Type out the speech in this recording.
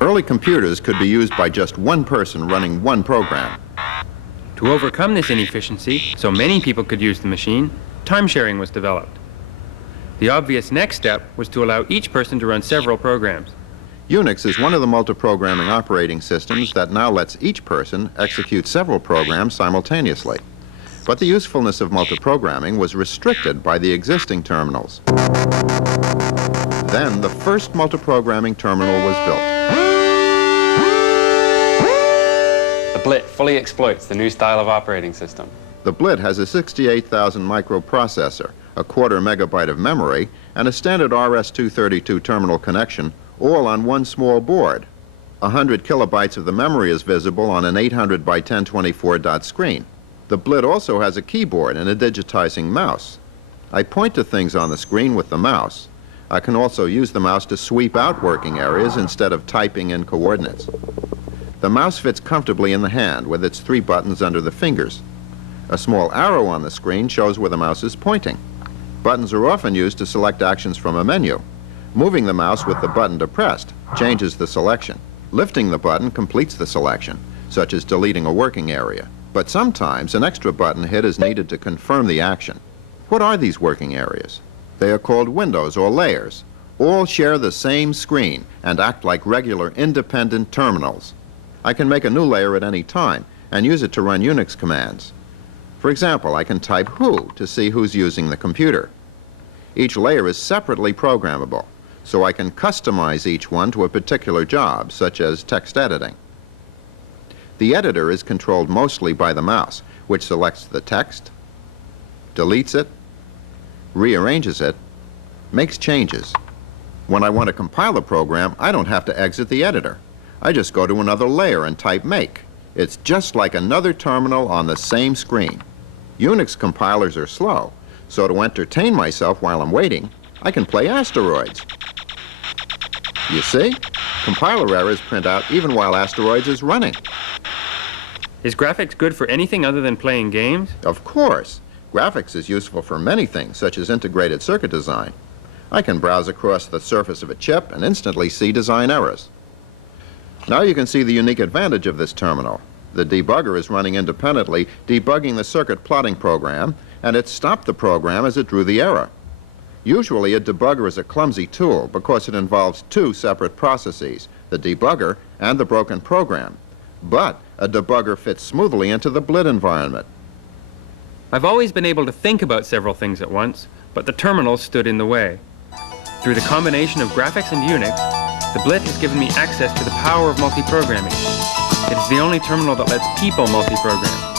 Early computers could be used by just one person running one program. To overcome this inefficiency, so many people could use the machine, time-sharing was developed. The obvious next step was to allow each person to run several programs. Unix is one of the multi-programming operating systems that now lets each person execute several programs simultaneously. But the usefulness of multi-programming was restricted by the existing terminals. Then the first multi-programming terminal was built. The BLIT fully exploits the new style of operating system. The BLIT has a 68,000 microprocessor, a quarter megabyte of memory, and a standard RS-232 terminal connection, all on one small board. 100 kilobytes of the memory is visible on an 800 by 1024 dot screen. The BLIT also has a keyboard and a digitizing mouse. I point to things on the screen with the mouse. I can also use the mouse to sweep out working areas instead of typing in coordinates. The mouse fits comfortably in the hand with its 3 buttons under the fingers. A small arrow on the screen shows where the mouse is pointing. Buttons are often used to select actions from a menu. Moving the mouse with the button depressed changes the selection. Lifting the button completes the selection, such as deleting a working area. But sometimes an extra button hit is needed to confirm the action. What are these working areas? They are called windows or layers. All share the same screen and act like regular independent terminals. I can make a new layer at any time and use it to run Unix commands. For example, I can type who to see who's using the computer. Each layer is separately programmable, so I can customize each one to a particular job, such as text editing. The editor is controlled mostly by the mouse, which selects the text, deletes it, rearranges it, makes changes. When I want to compile a program, I don't have to exit the editor. I just go to another layer and type make. It's just like another terminal on the same screen. Unix compilers are slow, so to entertain myself while I'm waiting, I can play Asteroids. You see? Compiler errors print out even while Asteroids is running. Is graphics good for anything other than playing games? Of course. Graphics is useful for many things, such as integrated circuit design. I can browse across the surface of a chip and instantly see design errors. Now you can see the unique advantage of this terminal. The debugger is running independently, debugging the circuit plotting program, and it stopped the program as it drew the error. Usually a debugger is a clumsy tool because it involves 2 separate processes, the debugger and the broken program. But a debugger fits smoothly into the BLIT environment. I've always been able to think about several things at once, but the terminals stood in the way. Through the combination of graphics and Unix, the BLIT has given me access to the power of multi-programming. It is the only terminal that lets people multi-program.